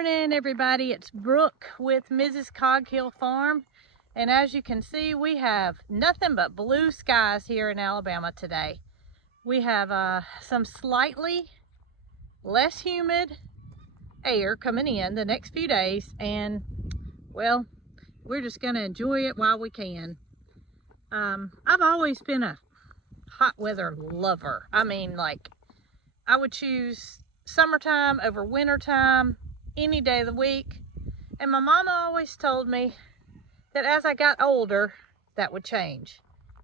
morning, everybody. It's Brooke with Mrs. Cog Hill Farm. And as you can see, we have nothing but blue skies here in Alabama today. We have some slightly less humid air coming in the next few days. And, well, we're just going to enjoy it while we can. I've always been a hot weather lover. I mean, like, I would choose summertime over wintertime any day of the week. And my mama always told me that as I got older, that would change.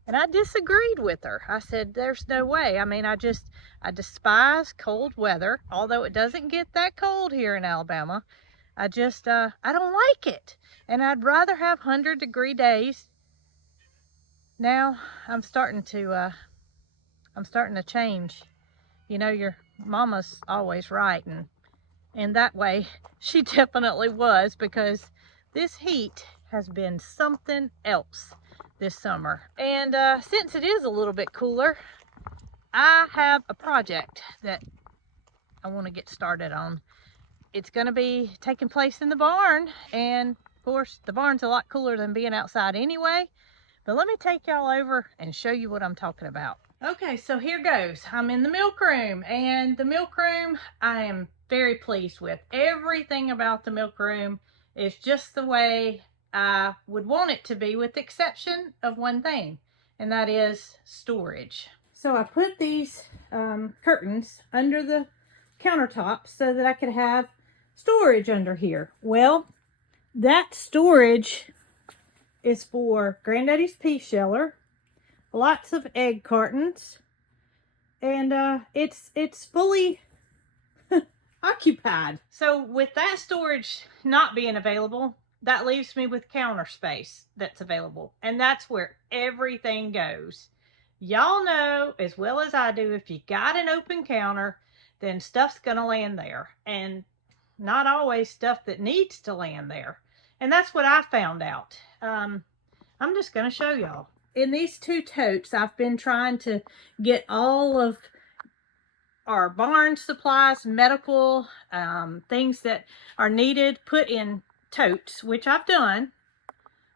And I disagreed with her. I said, there's no way. I mean, I despise cold weather, although it doesn't get that cold here in Alabama. I don't like it. And I'd rather have 100-degree days. Now I'm starting to change. You know, your mama's always right, and that way she definitely was, because this heat has been something else this summer. And since it is a little bit cooler, I have a project that I want to get started on. It's going to be taking place in the barn, and of course the barn's a lot cooler than being outside anyway. But let me take y'all over and show you what I'm talking about. Okay, so here goes. I'm in the milk room, and the milk room I am very pleased with. Everything about the milk room is just the way I would want it to be, with the exception of one thing, and that is storage. So I put these curtains under the countertop so that I could have storage under here. Well, that storage is for Granddaddy's pea sheller, lots of egg cartons, and it's fully occupied. So with that storage not being available, that leaves me with counter space that's available, and that's where everything goes. Y'all know as well as I do, if you got an open counter, then stuff's gonna land there, and not always stuff that needs to land there. And that's what I found out. I'm just gonna show y'all. In these two totes, I've been trying to get all of our barn supplies, medical things that are needed, put in totes, which I've done.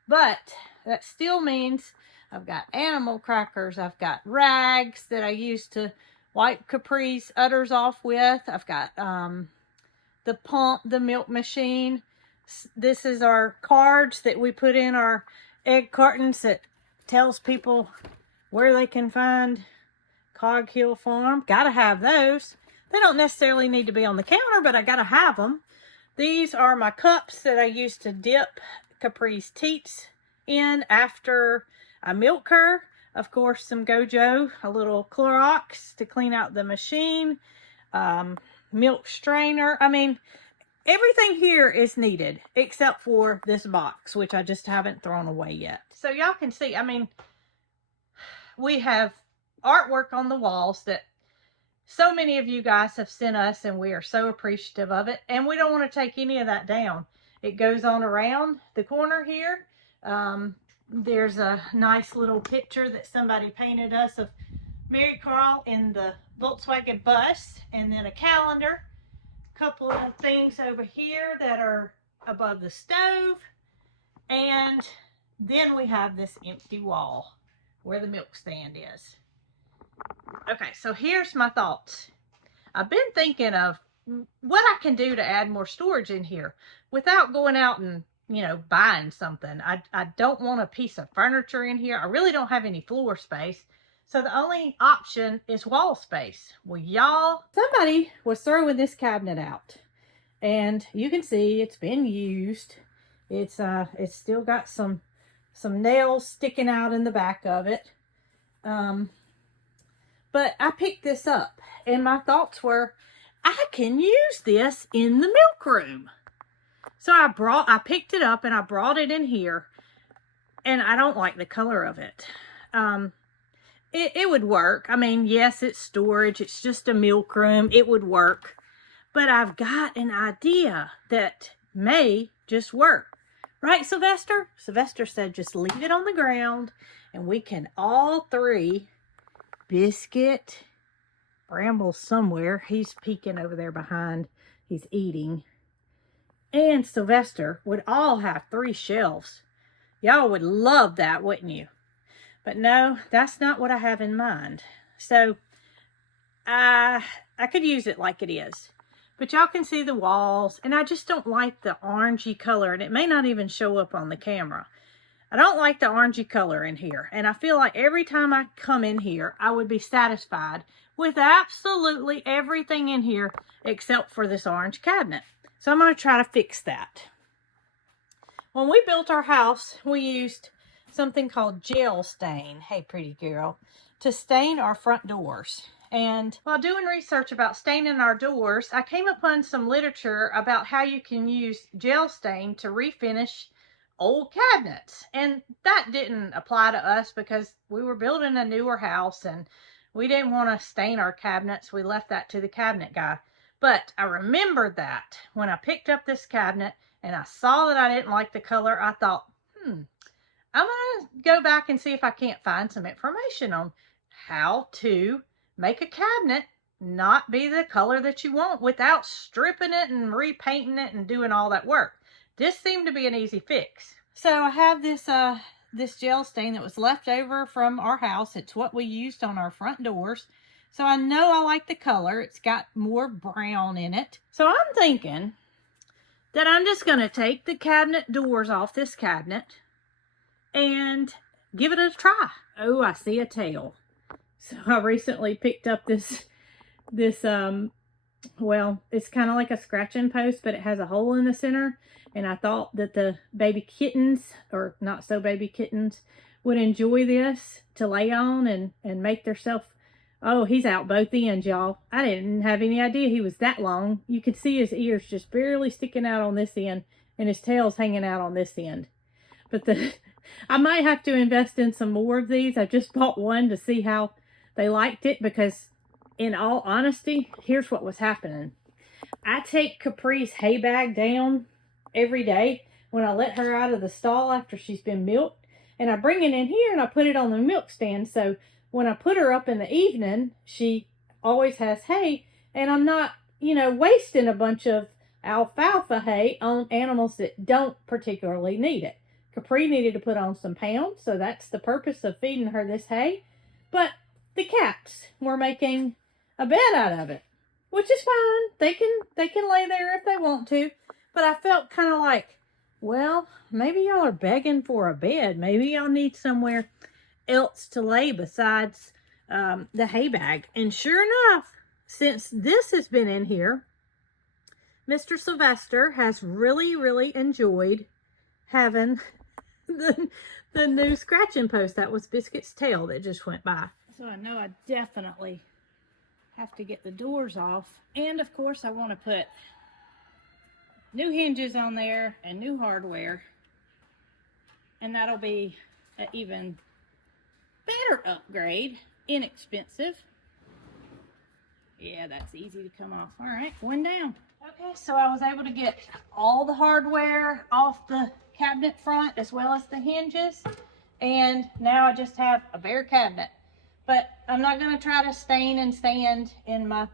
But that still means I've got animal crackers, I've got rags that I use to wipe Capri's udders off with, I've got the pump, the milk machine. This is our cards that we put in our egg cartons that tells people where they can find Cog Hill Farm. Gotta have those. They don't necessarily need to be on the counter, but I gotta have them. These are my cups that I use to dip Capri's teats in after I milk her. Of course, some Gojo, a little Clorox to clean out the machine, milk strainer. I mean, everything here is needed except for this box, which I just haven't thrown away yet. So y'all can see, I mean, we have artwork on the walls that so many of you guys have sent us, and we are so appreciative of it. And we don't want to take any of that down. It goes on around the corner here. There's a nice little picture that somebody painted us of Marycarl in the Volkswagen bus, and then a calendar. Couple of things over here that are above the stove, and then we have this empty wall where the milk stand is. Okay, so here's my thoughts. I've been thinking of what I can do to add more storage in here without going out and, you know, buying something. I don't want a piece of furniture in here. I really don't have any floor space. So the only option is wall space. Well, y'all, somebody was throwing this cabinet out, and you can see it's been used. It's still got some nails sticking out in the back of it. But I picked this up, and my thoughts were, I can use this in the milk room. So I picked it up and I brought it in here, and I don't like the color of it. It would work. I mean, yes, it's storage. It's just a milk room. It would work. But I've got an idea that may just work. Right, Sylvester? Sylvester said just leave it on the ground, and we can all three, Biscuit, Bramble's somewhere. He's peeking over there behind. He's eating. and Sylvester would all have 3 shelves. Y'all would love that, wouldn't you? But no, that's not what I have in mind. So I could use it like it is. But y'all can see the walls, and I just don't like the orangey color, and it may not even show up on the camera. I don't like the orangey color in here, and I feel like every time I come in here, I would be satisfied with absolutely everything in here except for this orange cabinet. So I'm going to try to fix that. When we built our house, we used something called gel stain, hey pretty girl, to stain our front doors. And while doing research about staining our doors, I came upon some literature about how you can use gel stain to refinish old cabinets. And that didn't apply to us because we were building a newer house and we didn't want to stain our cabinets. We left that to the cabinet guy. But I remembered that when I picked up this cabinet and I saw that I didn't like the color, I thought, I'm going to go back and see if I can't find some information on how to make a cabinet not be the color that you want without stripping it and repainting it and doing all that work. This seemed to be an easy fix. So I have this gel stain that was left over from our house. It's what we used on our front doors. So I know I like the color. It's got more brown in it. So I'm thinking that I'm just going to take the cabinet doors off this cabinet and give it a try. Oh, I see a tail. So I recently picked up this well, it's kind of like a scratching post, but it has a hole in the center. And I thought that the baby kittens, or not so baby kittens, would enjoy this to lay on and make themselves. Oh, he's out both ends, y'all. I didn't have any idea he was that long. You could see his ears just barely sticking out on this end and his tail's hanging out on this end. But I might have to invest in some more of these. I just bought one to see how they liked it because, in all honesty, here's what was happening. I take Capri's hay bag down every day when I let her out of the stall after she's been milked. And I bring it in here and I put it on the milk stand. So when I put her up in the evening, she always has hay. And I'm not, wasting a bunch of alfalfa hay on animals that don't particularly need it. Capri needed to put on some pounds. So that's the purpose of feeding her this hay. But the cats were making a bed out of it, which is fine. They can lay there if they want to. But I felt kind of like, well, maybe y'all are begging for a bed. Maybe y'all need somewhere else to lay besides the hay bag. And sure enough, since this has been in here, Mr. Sylvester has really, really enjoyed having the new scratching post. That was Biscuit's tail that just went by. So I know I definitely have to get the doors off. And of course I want to put new hinges on there and new hardware. And that'll be an even better upgrade. Inexpensive. Yeah, that's easy to come off. All right, one down. Okay, so I was able to get all the hardware off the cabinet front as well as the hinges. And now I just have a bare cabinet. But I'm not going to try to stain and sand in my,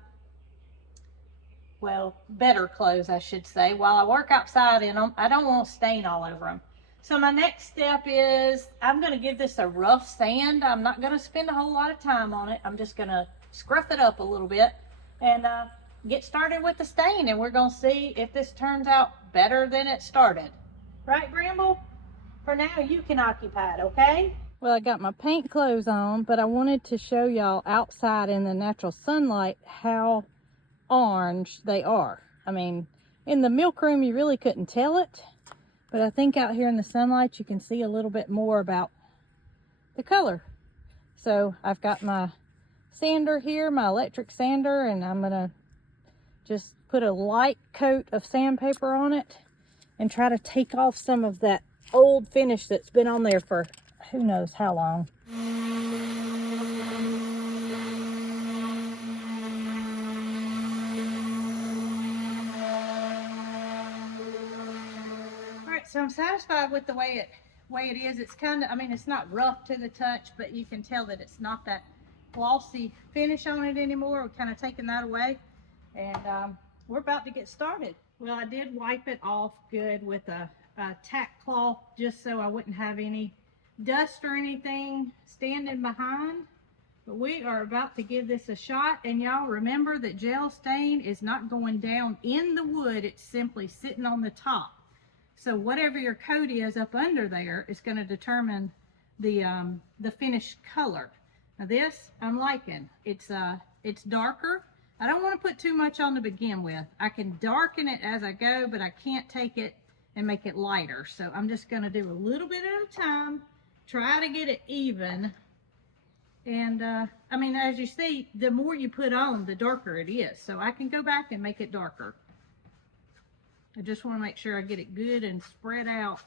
well, better clothes, I should say. While I work outside in them, I don't want to stain all over them. So my next step is I'm going to give this a rough sand. I'm not going to spend a whole lot of time on it. I'm just going to scruff it up a little bit and get started with the stain. And we're going to see if this turns out better than it started. Right, Bramble? For now, you can occupy it, okay? Well, I got my paint clothes on, but I wanted to show y'all outside in the natural sunlight how orange they are. I mean, in the milk room, you really couldn't tell it, but I think out here in the sunlight, you can see a little bit more about the color. So I've got my sander here, my electric sander, and I'm gonna just put a light coat of sandpaper on it and try to take off some of that old finish that's been on there for who knows how long. All right, so I'm satisfied with the way it is. It's kind of, I mean, it's not rough to the touch, but you can tell that it's not that glossy finish on it anymore. We're kind of taking that away. And we're about to get started. Well, I did wipe it off good with a tack cloth just so I wouldn't have any dust or anything standing behind. But we are about to give this a shot, and y'all remember that gel stain is not going down in the wood, it's simply sitting on the top. So whatever your coat is up under there is going to determine the finished color. Now this I'm liking. It's darker. I don't want to put too much on to begin with. I can darken it as I go, but I can't take it and make it lighter. So I'm just going to do a little bit at a time, try to get it even. And I mean, as you see, the more you put on, the darker it is. So I can go back and make it darker. I just want to make sure I get it good and spread out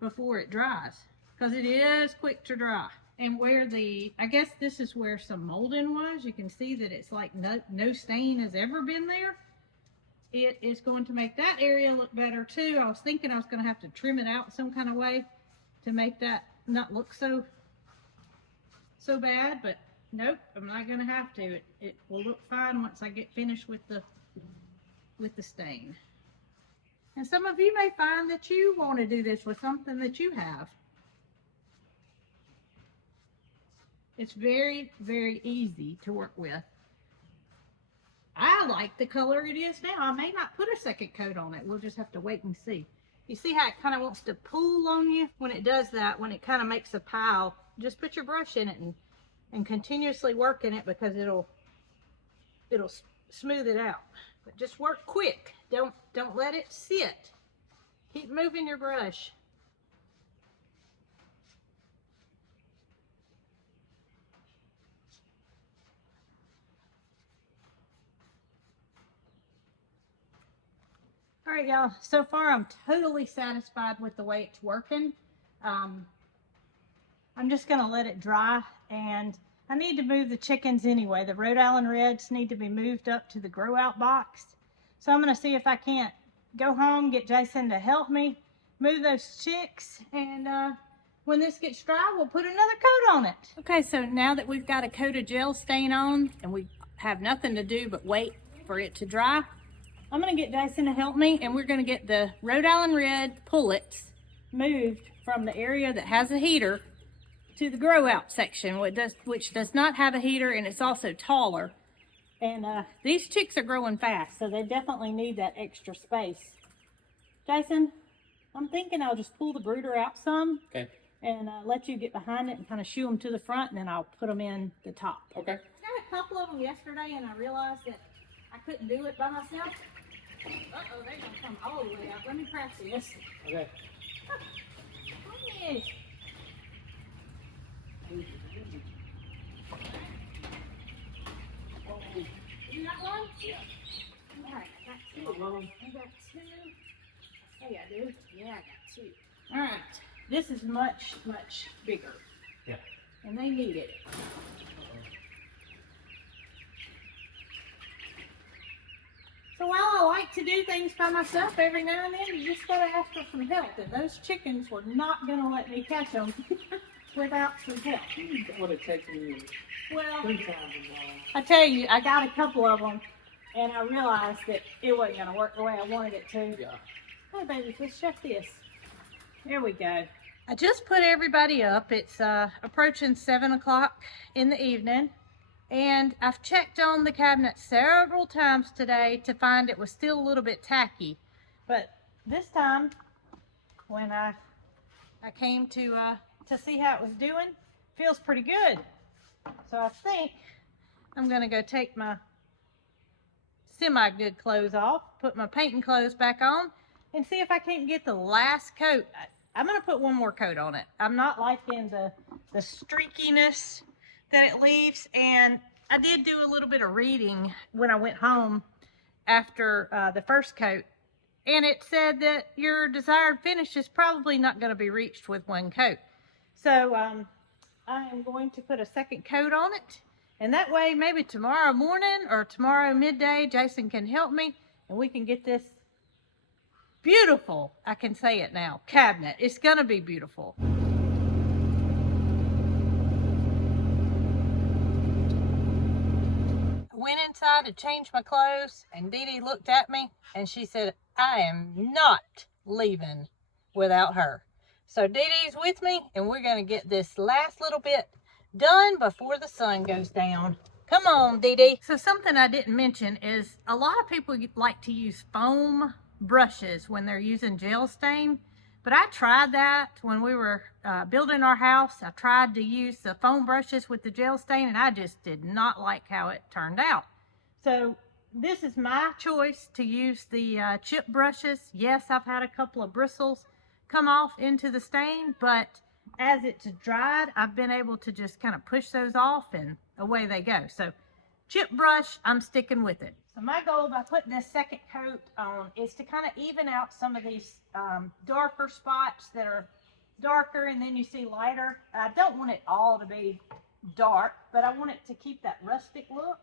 before it dries, because it is quick to dry. And where I guess this is where some molding was, you can see that it's like no stain has ever been there. It is going to make that area look better too. I was thinking I was going to have to trim it out some kind of way to make that not look so bad, but nope, I'm not going to have to. It will look fine once I get finished with the stain. And some of you may find that you want to do this with something that you have. It's very, very easy to work with. I like the color it is now. I may not put a second coat on it. We'll just have to wait and see. You see how it kind of wants to pull on you? When it does that, when it kind of makes a pile, just put your brush in it and continuously work in it, because it'll smooth it out. But just work quick. Don't let it sit. Keep moving your brush. All right, y'all, so far I'm totally satisfied with the way it's working. I'm just gonna let it dry, and I need to move the chickens anyway. The Rhode Island Reds need to be moved up to the grow out box. So I'm gonna see if I can't go home, get Jason to help me move those chicks, and when this gets dry, we'll put another coat on it. Okay, so now that we've got a coat of gel stain on and we have nothing to do but wait for it to dry, I'm gonna get Jason to help me, and we're gonna get the Rhode Island Red pullets moved from the area that has a heater to the grow out section, which does not have a heater, and it's also taller. And these chicks are growing fast, so they definitely need that extra space. Jason, I'm thinking I'll just pull the brooder out some. Okay. And let you get behind it and kind of shoo them to the front, and then I'll put them in the top. Okay. I got a couple of them yesterday, and I realized that I couldn't do it by myself. Uh-oh, they're gonna come all the way out. Let me press this. Okay. Come here. You got one? Yeah. All right, I got two. I got two. Hey, I do. Yeah, I got two. All right, this is much, much bigger. Yeah. And they need it. So while I like to do things by myself every now and then, you just gotta ask for some help. And those chickens were not gonna let me catch them without some help. That would have taken you Well, 3 times as long. I tell you, I got a couple of them, and I realized that it wasn't gonna work the way I wanted it to. Yeah. Hey, baby, let's check this. There we go. I just put everybody up. It's approaching 7 o'clock in the evening. And I've checked on the cabinet several times today to find it was still a little bit tacky. But this time, when I came to see how it was doing, feels pretty good. So I think I'm gonna go take my semi-good clothes off, put my painting clothes back on, and see if I can't get the last coat. I'm gonna put one more coat on it. I'm not liking the streakiness that it leaves, and I did do a little bit of reading when I went home after the first coat, and it said that your desired finish is probably not going to be reached with one coat. So I am going to put a second coat on it, and that way maybe tomorrow morning or tomorrow midday Jason can help me, and we can get this beautiful, I can say it now, cabinet. It's going to be beautiful. Went inside to change my clothes, and Dee Dee looked at me and she said, I am not leaving without her. So Dee Dee's with me, and we're going to get this last little bit done before the sun goes down. Come on, Dee Dee. So something I didn't mention is a lot of people like to use foam brushes when they're using gel stain. But I tried that when we were building our house. I tried to use the foam brushes with the gel stain, and I just did not like how it turned out. So this is my choice to use the chip brushes. Yes, I've had a couple of bristles come off into the stain, but as it's dried, I've been able to just kind of push those off and away they go. So chip brush, I'm sticking with it. So my goal by putting this second coat on is to kind of even out some of these darker spots that are darker and then you see lighter. I don't want it all to be dark, but I want it to keep that rustic look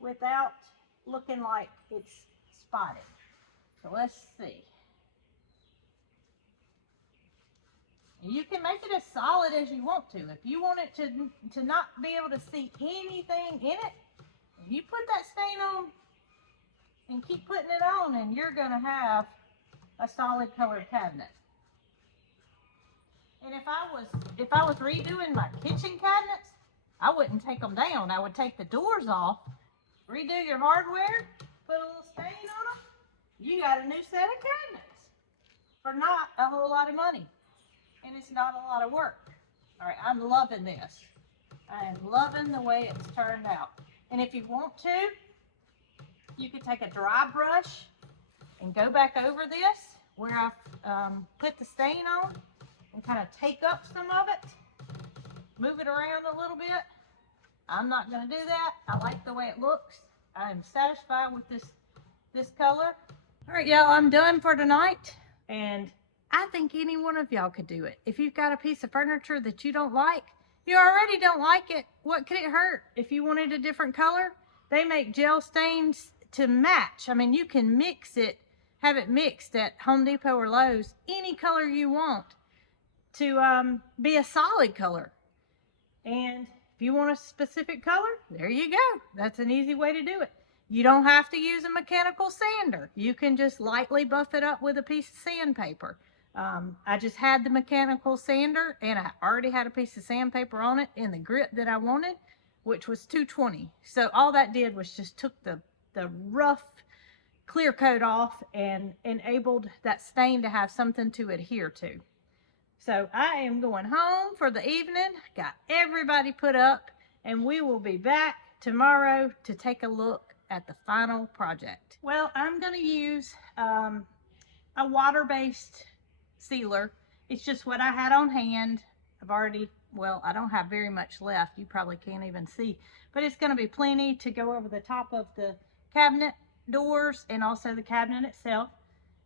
without looking like it's spotted. So let's see. You can make it as solid as you want to. If you want it to not be able to see anything in it, you put that stain on and keep putting it on, and you're going to have a solid colored cabinet. And if I was redoing my kitchen cabinets, I wouldn't take them down. I would take the doors off, redo your hardware, put a little stain on them. You got a new set of cabinets for not a whole lot of money. And it's not a lot of work. All right, I'm loving this. I am loving the way it's turned out. And if you want to, you could take a dry brush and go back over this where I've put the stain on and kind of take up some of it, move it around a little bit. I'm not going to do that. I like the way it looks. I am satisfied with this color. All right, y'all, I'm done for tonight. And I think any one of y'all could do it. If you've got a piece of furniture that you don't like, you already don't like it, what could it hurt? If you wanted a different color, they make gel stains to match. I mean, you can mix it, have it mixed at Home Depot or Lowe's, any color you want to be a solid color. And if you want a specific color, there you go. That's an easy way to do it. You don't have to use a mechanical sander. You can just lightly buff it up with a piece of sandpaper. I just had the mechanical sander, and I already had a piece of sandpaper on it in the grit that I wanted, which was 220. So all that did was just took the rough clear coat off and enabled that stain to have something to adhere to. So I am going home for the evening, got everybody put up, and we will be back tomorrow to take a look at the final project. Well, I'm going to use a water-based sealer. It's just what I had on hand. I don't have very much left. You probably can't even see, but it's going to be plenty to go over the top of the cabinet doors and also the cabinet itself.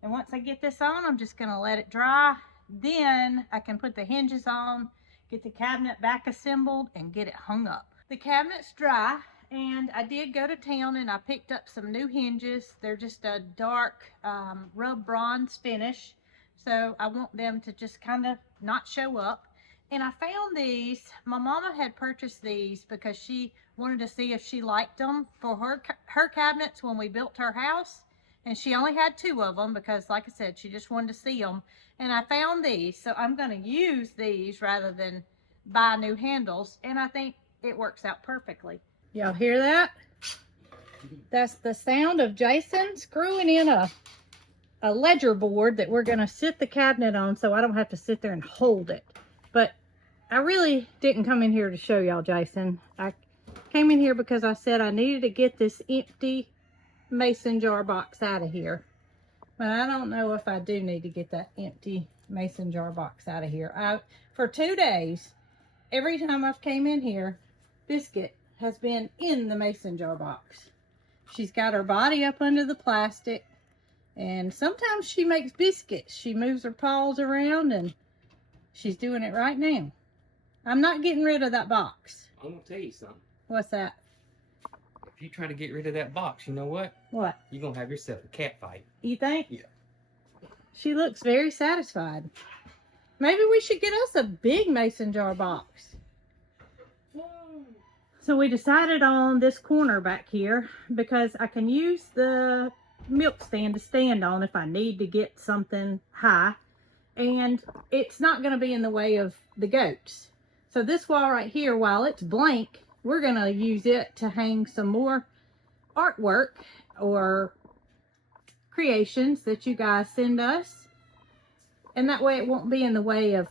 And once I get this on, I'm just going to let it dry. Then I can put the hinges on, get the cabinet back assembled, and get it hung up. The cabinet's dry, and I did go to town and I picked up some new hinges. They're just a dark rub bronze finish. So I want them to just kind of not show up. And I found these. My mama had purchased these because she wanted to see if she liked them for her cabinets when we built her house. And she only had 2 of them because, like I said, she just wanted to see them. And I found these, so I'm going to use these rather than buy new handles. And I think it works out perfectly. Y'all hear that? That's the sound of Jason screwing in a ledger board that we're going to sit the cabinet on so I don't have to sit there and hold it. But I really didn't come in here to show y'all Jason. I came in here because I said I needed to get this empty mason jar box out of here. But I don't know if I do need to get that empty mason jar box out of here. For 2 days, every time I've came in here, Biscuit has been in the mason jar box. She's got her body up under the plastic, and sometimes she makes biscuits. She moves her paws around, and she's doing it right now. I'm not getting rid of that box. I'm gonna tell you something. What's that? If you try to get rid of that box, you know what? What? You're gonna have yourself a cat fight. You think? Yeah. She looks very satisfied. Maybe we should get us a big mason jar box. So we decided on this corner back here because I can use the milk stand to stand on if I need to get something high, and it's not going to be in the way of the goats. So this wall right here, while it's blank, we're going to use it to hang some more artwork or creations that you guys send us, and that way it won't be in the way of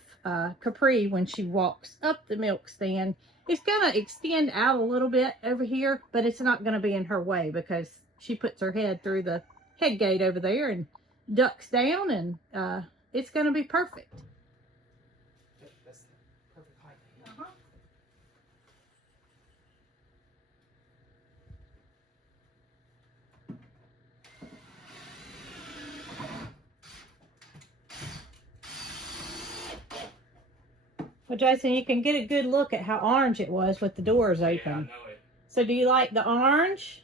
Capri when she walks up the milk stand. It's going to extend out a little bit over here, but it's not going to be in her way because she puts her head through the head gate over there and ducks down, and it's going to be perfect. That's the perfect height. Uh-huh. Well, Jason, you can get a good look at how orange it was with the doors open. Yeah, I know it. So do you like the orange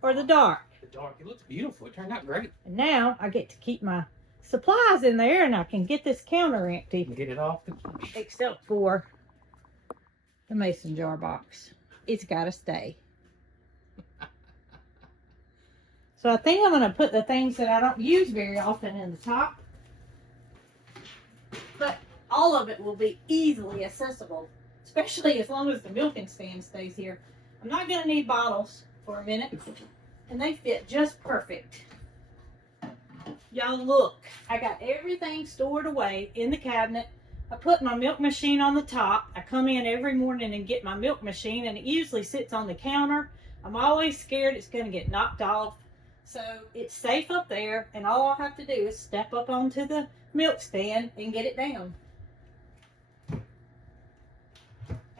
or the dark? The dark. It looks beautiful. It turned out great. And now I get to keep my supplies in there, and I can get this counter empty. Get it off the... Except for the mason jar box. It's got to stay. So I think I'm going to put the things that I don't use very often in the top. But all of it will be easily accessible, especially as long as the milking stand stays here. I'm not going to need bottles for a minute, and they fit just perfect. Y'all look, I got everything stored away in the cabinet. I put my milk machine on the top. I come in every morning and get my milk machine, and it usually sits on the counter. I'm always scared it's going to get knocked off. So it's safe up there, and all I have to do is step up onto the milk stand and get it down.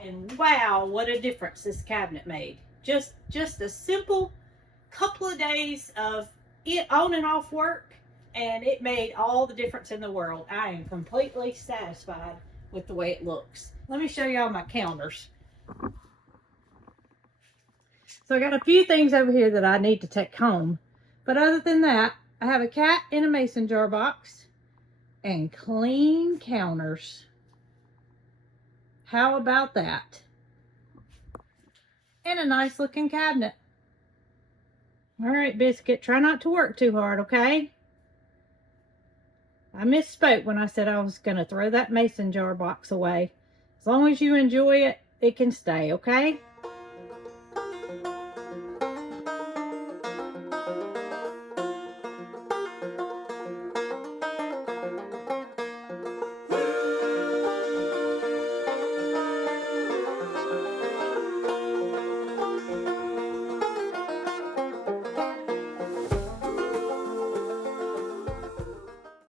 And wow, what a difference this cabinet made. Just a simple couple of days of it on and off work, and it made all the difference in the world. I am completely satisfied with the way it looks. Let me show y'all my counters. So I got a few things over here that I need to take home. But other than that, I have a cat in a mason jar box and clean counters. How about that? And a nice looking cabinet. All right, Biscuit, try not to work too hard, okay? I misspoke when I said I was going to throw that mason jar box away. As long as you enjoy it, it can stay, okay?